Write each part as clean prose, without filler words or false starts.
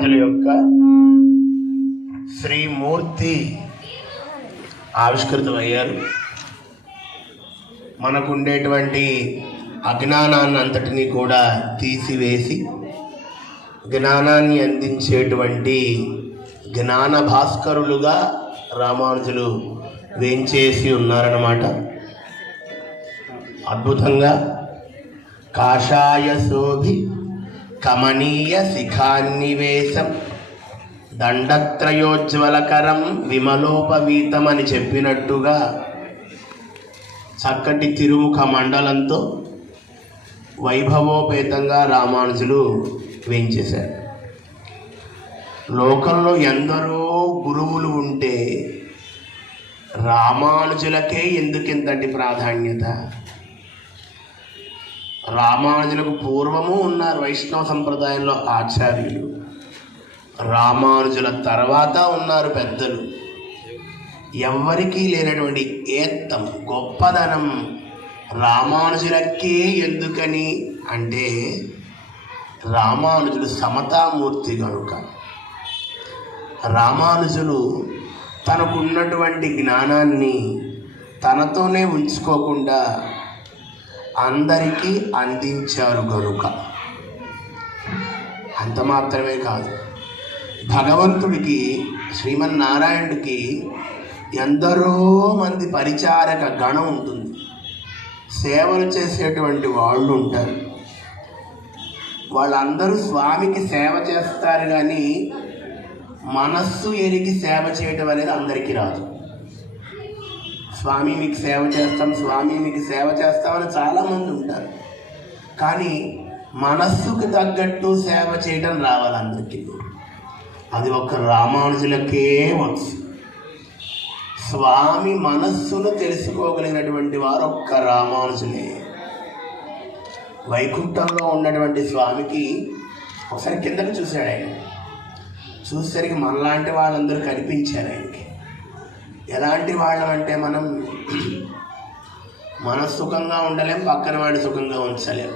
రామానుజుల యొక్క శ్రీమూర్తి ఆవిష్కృతమయ్యారు. మనకుండేటువంటి అజ్ఞానాన్ని అంతటినీ కూడా తీసివేసి జ్ఞానాన్ని అందించేటువంటి జ్ఞాన భాస్కరులుగా రామానుజులు వేంచేసి ఉన్నారన్నమాట. అద్భుతంగా కాషాయ శోభి కమనీయ శిఖాన్నివేశం దండత్రయోజ్వలకరం విమలోపవీతం అని చెప్పినట్టుగా చక్కటి తిరుముఖ మండలంతో వైభవోపేతంగా రామానుజులు వేంచేశారు. లోకంలో ఎందరో గురువులు ఉంటే రామానుజులకే ఎందుకింతటి ప్రాధాన్యత? రామానుజులకు పూర్వము ఉన్నారు వైష్ణవ సంప్రదాయంలో ఆచార్యులు, రామానుజుల తర్వాత ఉన్నారు పెద్దలు. ఎవరికీ లేనటువంటి ఏత్తం గొప్పదనం రామానుజులకే ఎందుకని అంటే రామానుజులు సమతామూర్తి కనుక. రామానుజులు తనకున్నటువంటి జ్ఞానాన్ని తనతోనే ఉంచుకోకుండా అందరికీ అందించారు కనుక. అంత మాత్రమే కాదు, భగవంతుడికి శ్రీమన్నారాయణుడికి ఎందరో మంది పరిచారక గణం ఉంటుంది, సేవలు చేసేటువంటి వాళ్ళు ఉంటారు. వాళ్ళందరూ స్వామికి సేవ చేస్తారు, కానీ మనస్సు ఎరిగి సేవ చేయటం అనేది అందరికీ రాదు. స్వామి మీకు సేవ చేస్తాం, స్వామి మీకు సేవ చేస్తామని చాలామంది ఉంటారు, కానీ మనస్సుకు తగ్గట్టు సేవ చేయడం రావాలి అందరికీ. అది ఒక్క రామానుజులకే వచ్చు. స్వామి మనస్సును తెలుసుకోగలిగినటువంటి వారు ఒక్క రామానుజులే. వైకుంఠంలో ఉన్నటువంటి స్వామికి ఒకసారి కిందకు చూశాడు ఆయన. చూసేసరికి మనలాంటి వాళ్ళందరూ కనిపించారు ఆయనకి. ఎలాంటి వాళ్ళమంటే మనం సుఖంగా ఉండలేం, పక్కన వాడి సుఖంగా ఉంచలేం.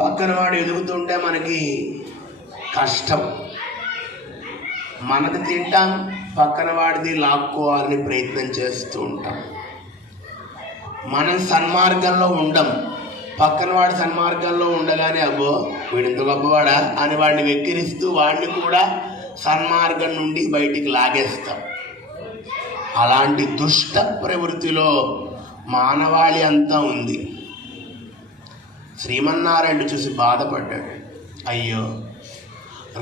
పక్కన వాడు ఎదుగుతుంటే మనకి కష్టం, మనది తింటాం, పక్కన వాడిది లాక్కోవాలని ప్రయత్నం చేస్తూ ఉంటాం. మనం సన్మార్గంలో ఉండం, పక్కన వాడి సన్మార్గంలో ఉండగానే అబ్బో వీడింత గొప్పవాడా అని వాడిని వెక్కిరిస్తూ వాడిని కూడా సన్మార్గం నుండి బయటికి లాగేస్తాం. అలాంటి దుష్ట ప్రవృత్తిలో మానవాళి అంతా ఉంది. శ్రీమన్నారాయణుడు చూసి బాధపడ్డాడు. అయ్యో,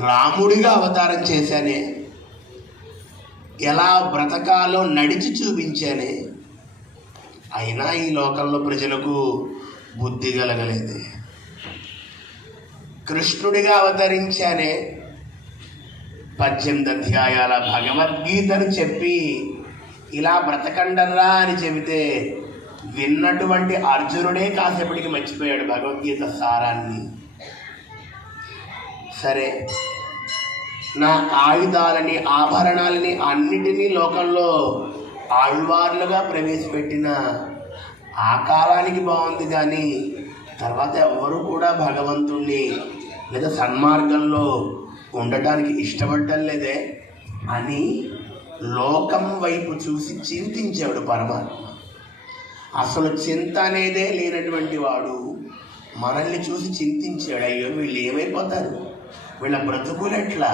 రాముడిగా అవతారం చేశానే, ఎలా బ్రతకాలో నడిచి చూపించానే, అయినా ఈ లోకంలో ప్రజలకు బుద్ధి కలగలేదు. కృష్ణుడిగా అవతరించానే, 18 అధ్యాయాల భగవద్గీతను చెప్పి ఇలా బ్రతకండర్రా అని చెబితే విన్నటువంటి అర్జునుడే కాసేపటికి మర్చిపోయాడు భగవద్గీత సారాన్ని. సరే, నా ఆయుధాలని ఆభరణాలని అన్నిటినీ లోకంలో ఆళ్వార్లుగా ప్రవేశపెట్టిన ఆ కాలానికి బాగుంది, కానీ తర్వాత ఎవరు కూడా భగవంతుణ్ణి లేదా సన్మార్గంలో ఉండటానికి ఇష్టపడటం లేదే అని లోకం వైపు చూసి చింతించాడు పరమాత్మ. అసలు చింత అనేదే లేనటువంటి వాడు మనల్ని చూసి చింతించాడు. అయ్యో, వీళ్ళు ఏమైపోతారు, వీళ్ళ బ్రతుకులు ఎట్లా,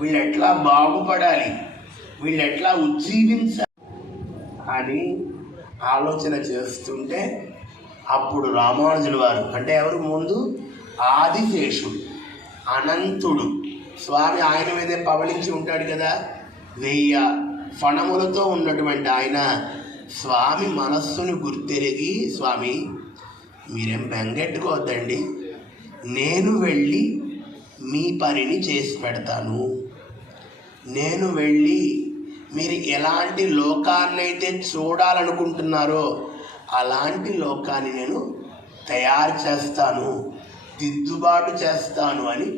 వీళ్ళు ఎట్లా బాగుపడాలి, వీళ్ళు ఎట్లా ఉజ్జీవించాలి అని ఆలోచన చేస్తుంటే అప్పుడు రామానుజుల వారు, అంటే ఎవరు ముందు, ఆదిశేషుడు అనంతుడు స్వామి ఆయన మీదే పవళించి ఉంటాడు కదా, 1000 ఫణములతో ఉన్నటువంటి ఆయన స్వామి మనస్సును గుర్తెరిగి, స్వామి మీరేం బెంగెట్టుకోవద్దండి, నేను వెళ్ళి మీ పనిని చేసి పెడతాను, నేను వెళ్ళి మీరు ఎలాంటి లోకాన్నైతే చూడాలనుకుంటున్నారో అలాంటి లోకాన్ని నేను తయారు చేస్తాను, దిద్దుబాటు చేస్తాను అని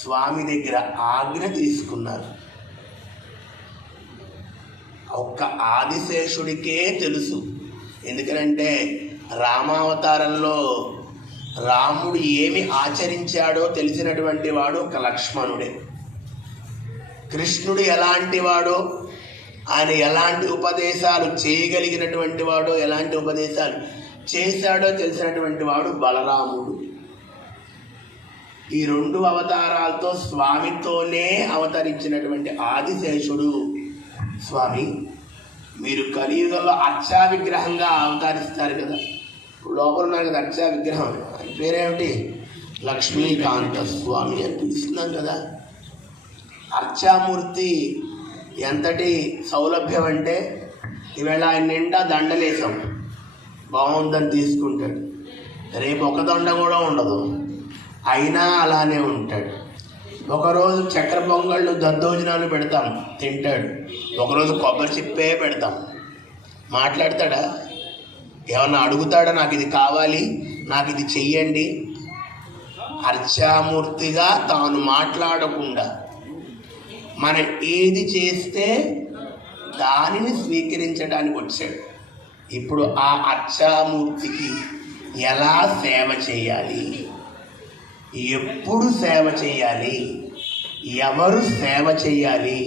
స్వామి దగ్గర ఆజ్ఞ తీసుకున్నారు. ఒక్క ఆదిశేషుడికే తెలుసు. ఎందుకంటే రామావతారంలో రాముడు ఏమి ఆచరించాడో తెలిసినటువంటి వాడు ఒక లక్ష్మణుడే. కృష్ణుడు ఎలాంటి వాడో, ఆయన ఎలాంటి ఉపదేశాలు చేయగలిగినటువంటి వాడో, ఎలాంటి ఉపదేశాలు చేశాడో తెలిసినటువంటి వాడు బలరాముడు. ఈ 2 అవతారాలతో స్వామితోనే అవతరించినటువంటి ఆదిశేషుడు. స్వామి, మీరు కలియుగంలో అర్చా విగ్రహంగా అవతరిస్తారు కదా, లోపల ఉన్నారు కదా అర్చా విగ్రహం, ఆయన పేరేమిటి? లక్ష్మీకాంత స్వామి అని పిలుస్తున్నాం కదా. అర్చామూర్తి ఎంతటి సౌలభ్యం అంటే, ఈవేళ ఆయన నిండా దండలేసాం, బాగుందని తీసుకుంటాడు. రేపు ఒక దండ కూడా ఉండదు, అయినా అలానే ఉంటాడు. ఒకరోజు చక్కెర పొంగళ్ళు దద్దోజనాలు పెడతాం, తింటాడు. ఒకరోజు కొబ్బరి చిప్పే పెడతాం, మాట్లాడతాడా? ఏమన్నా అడుగుతాడా? నాకు ఇది కావాలి, నాకు ఇది చెయ్యండి. అర్చామూర్తిగా తాను మాట్లాడకుండా మనం ఏది చేస్తే దానిని స్వీకరించడానికి వచ్చాడు. ఇప్పుడు ఆ అర్చామూర్తికి ఎలా సేవ చేయాలి, ఎప్పుడు సేవ చేయాలి, ఎవరు సేవ చేయాలి,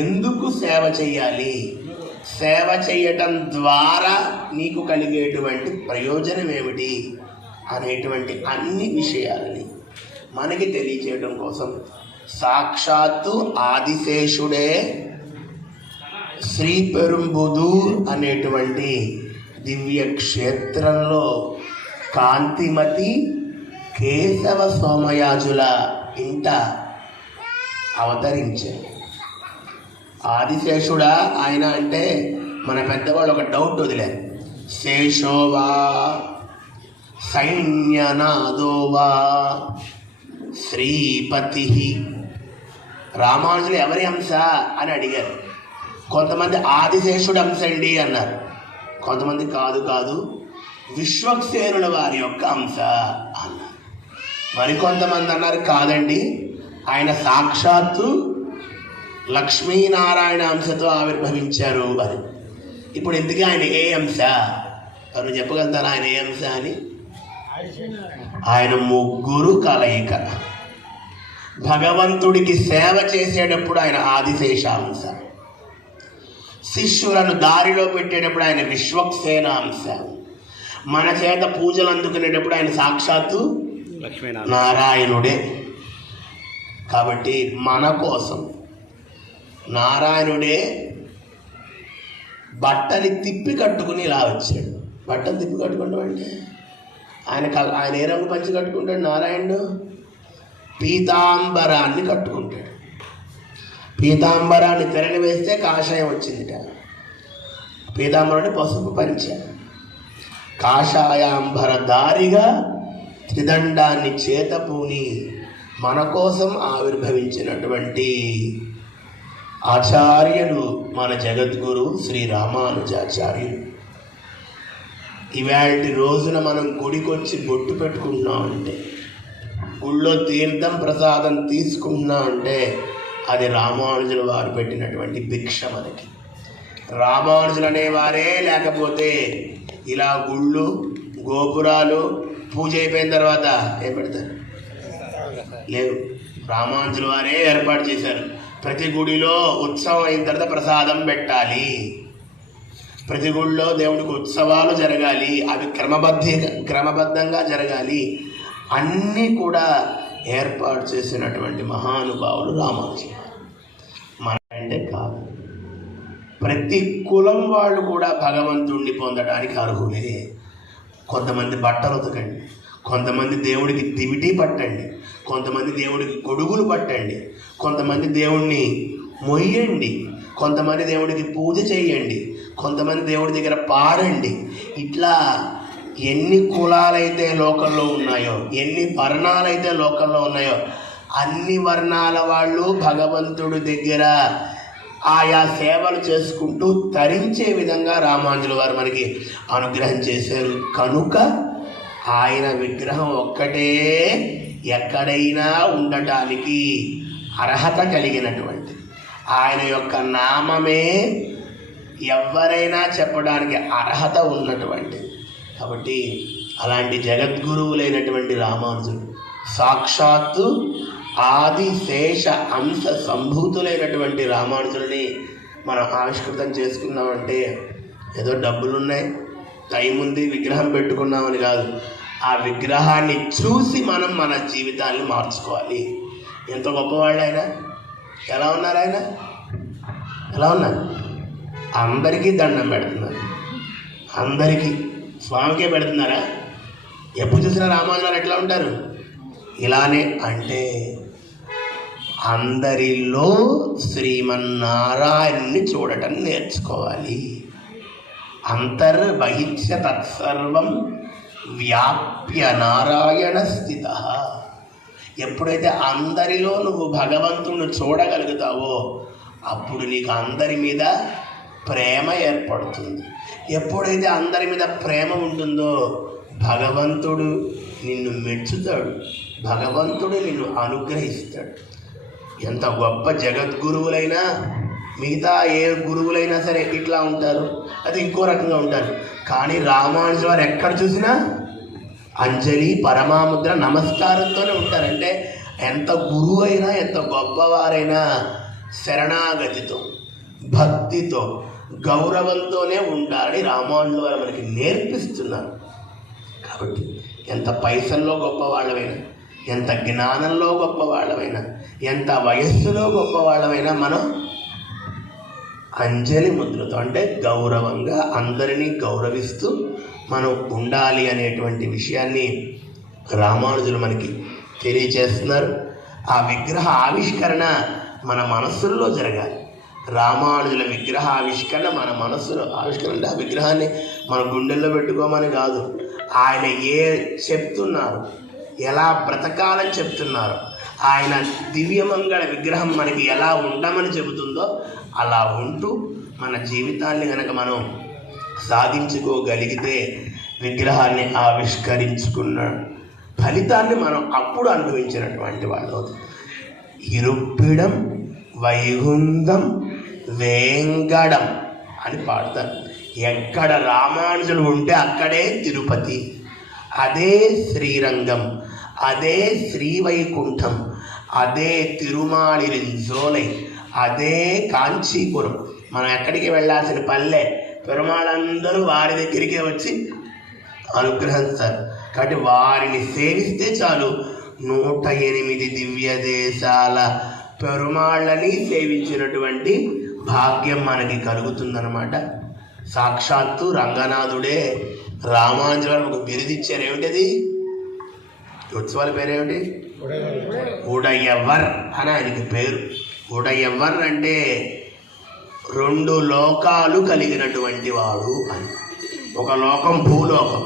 ఎందుకు సేవ చేయాలి, సేవ చేయటం ద్వారా నీకు కలిగేటువంటి ప్రయోజనం ఏమిటి అనేటువంటి అన్ని విషయాలని మనకి తెలియచేయడం కోసం సాక్షాత్తు ఆదిశేషుడే శ్రీపెరుంబుదూర్ అనేటువంటి దివ్య క్షేత్రంలో కాంతిమతి కేశవ సోమయాజుల ఇంట అవతరించారు. ఆదిశేషుడా ఆయన అంటే మన పెద్దవాళ్ళు ఒక డౌట్ వదిలేరు. శేషోవా సైన్యనాదోవా శ్రీపతి, రామానుజులు ఎవరి అంశ అని అడిగారు. కొంతమంది ఆదిశేషుడు అంశ అండి అన్నారు, కొంతమంది కాదు విశ్వక్సేనుల వారి యొక్క అంశ అన్నారు. మరికొంతమంది అన్నారు కాదండి, ఆయన సాక్షాత్తు లక్ష్మీనారాయణ అంశతో ఆవిర్భవించారు అని. ఇప్పుడు ఎందుకు ఆయన ఏ అంశ? ఎవరు చెప్పగలుగుతారా ఆయన ఏ అంశ అని? ఆయన ముగ్గురు కలయిక. భగవంతుడికి సేవ చేసేటప్పుడు ఆయన ఆదిశేషాంశ, శిష్యులను దారిలో పెట్టేటప్పుడు ఆయన విశ్వక్సేనాంశ, మన చేత పూజలు అందుకునేటప్పుడు ఆయన సాక్షాత్తు నారాయణుడే. కాబట్టి మన కోసం నారాయణుడే బట్టని తిప్పి కట్టుకుని ఇలా వచ్చాడు. బట్టలు తిప్పి కట్టుకుంటాం అంటే ఆయన ఏ రంగు పంచి కట్టుకుంటాడు? నారాయణుడు పీతాంబరాన్ని కట్టుకుంటాడు. పీతాంబరాన్ని తిరగ వేస్తే కాషాయం వచ్చిందిట. పీతాంబరాన్ని పసుపు పంచ, కాషాయాంబర దారిగా త్రిదండాన్ని చేతపూని మన కోసం ఆవిర్భవించినటువంటి ఆచార్యులు మన జగద్గురు శ్రీ రామానుజాచార్యులు. ఇవాళ రోజున మనం గుడికొచ్చి బొట్టు పెట్టుకుంటున్నాం అంటే, గుళ్ళో తీర్థం ప్రసాదం తీసుకుంటున్నాం అంటే అది రామానుజుల వారు పెట్టినటువంటి భిక్ష మనకి. రామానుజులు అనేవారే లేకపోతే ఇలా గుళ్ళు గోపురాలు పూజ అయిపోయిన తర్వాత ఏం పెడతారు? లేవు. రామానుజుల వారే ఏర్పాటు చేశారు. ప్రతి గుడిలో ఉత్సవం అయిన తర్వాత ప్రసాదం పెట్టాలి, ప్రతి గుడిలో దేవుడికి ఉత్సవాలు జరగాలి, అవి క్రమబద్ధంగా జరగాలి, అన్నీ కూడా ఏర్పాటు చేసినటువంటి మహానుభావులు రామానుజులు. మన అంటే కాదు, ప్రతి కులం వాళ్ళు కూడా భగవంతుణ్ణి పొందడానికి అర్హులే. కొంతమంది బట్టలు ఉతకండి, కొంతమంది దేవుడికి దివిటీ పట్టండి, కొంతమంది దేవుడికి గొడుగులు పట్టండి, కొంతమంది దేవుణ్ణి మొయ్యండి, కొంతమంది దేవుడికి పూజ చేయండి, కొంతమంది దేవుడి దగ్గర పాడండి. ఇట్లా ఎన్ని కులాలైతే లోకంలో ఉన్నాయో, ఎన్ని వర్ణాలైతే లోకంలో ఉన్నాయో, అన్ని వర్ణాల వాళ్ళు భగవంతుడి దగ్గర ఆయా సేవలు చేసుకుంటూ తరించే విధంగా రామానుజుల వారు మనకి అనుగ్రహం చేశారు. కనుక ఆయన విగ్రహం ఒక్కటే ఎక్కడైనా ఉండటానికి అర్హత కలిగినటువంటి, ఆయన యొక్క నామమే ఎవరైనా చెప్పడానికి అర్హత ఉన్నటువంటి. కాబట్టి అలాంటి జగద్గురువులైనటువంటి రామానుజులు సాక్షాత్తు ఆది శేష అంశ సంభూతులైనటువంటి రామానుజులని మనం ఆవిష్కృతం చేసుకున్నామంటే ఏదో డబ్బులున్నాయి, టైం ఉంది, విగ్రహం పెట్టుకున్నామని కాదు. ఆ విగ్రహాన్ని చూసి మనం మన జీవితాన్ని మార్చుకోవాలి. ఎంత గొప్పవాళ్ళు ఆయన! ఎలా ఉన్నారు ఆయన? ఎలా ఉన్నారు? అందరికీ దండం పెడుతున్నారు. అందరికీ స్వామికే పెడుతున్నారా? ఎప్పుడు చూసినా రామానుజులు ఎట్లా ఉంటారు? ఇలానే. అంటే అందరిలో శ్రీమన్నారాయణుని చూడటం నేర్చుకోవాలి. అంతర్బహిష్య తత్సర్వం వ్యాప్య నారాయణ స్థిత. ఎప్పుడైతే అందరిలో నువ్వు భగవంతుని చూడగలుగుతావో అప్పుడు నీకు అందరి మీద ప్రేమ ఏర్పడుతుంది. ఎప్పుడైతే అందరి మీద ప్రేమ ఉంటుందో భగవంతుడు నిన్ను మెచ్చుతాడు, భగవంతుడు నిన్ను అనుగ్రహిస్తాడు. ఎంత గొప్ప జగద్గురువులైనా మిగతా ఏ గురువులైనా సరే ఇట్లా ఉంటారు, అది ఇంకో రకంగా ఉంటారు. కానీ రామానుజుల వారు ఎక్కడ చూసినా అంజలి పరమాముద్ర నమస్కారంతోనే ఉంటారంటే ఎంత గురువు అయినా ఎంత గొప్పవారైనా శరణాగతితో భక్తితో గౌరవంతోనే ఉండాలని రామానుజుల వారు మనకి నేర్పిస్తున్నారు. కాబట్టి ఎంత పైసల్లో గొప్పవాళ్ళమైనా, ఎంత జ్ఞానంలో గొప్పవాళ్ళమైనా, ఎంత వయస్సులో గొప్పవాళ్ళమైనా మనం అంజలి ముద్రతో అంటే గౌరవంగా అందరినీ గౌరవిస్తూ మనం ఉండాలి అనేటువంటి విషయాన్ని రామానుజులు మనకి తెలియచేస్తున్నారు. ఆ విగ్రహ ఆవిష్కరణ మన మనస్సుల్లో జరగాలి. రామానుజుల విగ్రహ ఆవిష్కరణ మన మనస్సులో ఆవిష్కరణ అంటే ఆ విగ్రహాన్ని మన గుండెల్లో పెట్టుకోమని కాదు. ఆయన చెప్తున్నారు, ఎలా బ్రతకాలని చెప్తున్నారు, ఆయన దివ్యమంగళ విగ్రహం మనకి ఎలా ఉండమని చెబుతుందో అలా ఉంటూ మన జీవితాన్ని కనుక మనం సాధించుకోగలిగితే విగ్రహాన్ని ఆవిష్కరించుకున్న ఫలితాన్ని మనం అప్పుడు అనుభవించినటువంటి వాళ్ళు. ఇరుప్పిడం వైగుంధం వేంగడం అని పాడతారు. ఎక్కడ రామానుజులు ఉంటే అక్కడే తిరుపతి, అదే శ్రీరంగం, అదే శ్రీవైకుంఠం, అదే తిరుమాళిరింజోలై, అదే కాంచీపురం. మనం ఎక్కడికి వెళ్ళాల్సిన పల్లె. పెరుమాళ్ళందరూ వారి దగ్గరికే వచ్చి అనుగ్రహిస్తారు. కాబట్టి వారిని సేవిస్తే చాలు 108 దివ్య దేశాల పెరుమాళ్ళని సేవించినటువంటి భాగ్యం మనకి కలుగుతుందన్నమాట. సాక్షాత్తు రంగనాథుడే రామానుజుల ఒక బిరుదిచ్చారు. ఏమిటది? ఉత్సవాల పేరేమిటి? ఉడయవర్ అని ఆయనకి పేరు. ఉడయవర్ అంటే 2 లోకాలు కలిగినటువంటి వాడు అని. ఒక లోకం భూలోకం,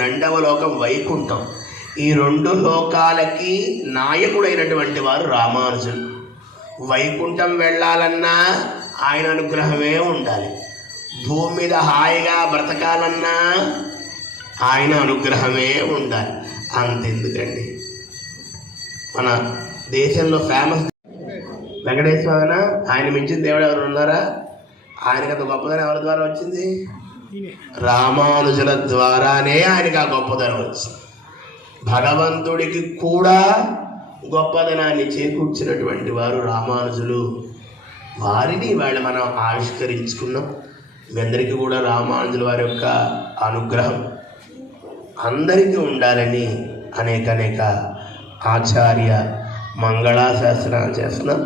రెండవ లోకం వైకుంఠం. ఈ 2 లోకాలకి నాయకుడైనటువంటి వారు రామానుజులు. వైకుంఠం వెళ్ళాలన్నా ఆయన అనుగ్రహమే ఉండాలి, భూమి మీద హాయిగా బ్రతకాలన్నా ఆయన అనుగ్రహమే ఉండాలి. అంతెందుకండి, మన దేశంలో ఫేమస్ వెంకటేశ్వర. ఆయన మించిన దేవుడు ఎవరు ఉన్నారా? ఆయనకి అంత గొప్పదనం ఎవరి ద్వారా వచ్చింది? రామానుజుల ద్వారానే ఆయనకి ఆ గొప్పదనం వచ్చింది. భగవంతుడికి కూడా గొప్పదనాన్ని చేకూర్చినటువంటి వారు రామానుజులు. వారిని వాళ్ళు మనం ఆవిష్కరించుకున్నాం. మీ అందరికీ కూడా రామానుజుల వారి యొక్క అనుగ్రహం అందరికీ ఉండాలని అనేక ఆచార్య మంగళాశాసనాలు చేస్తున్నాం.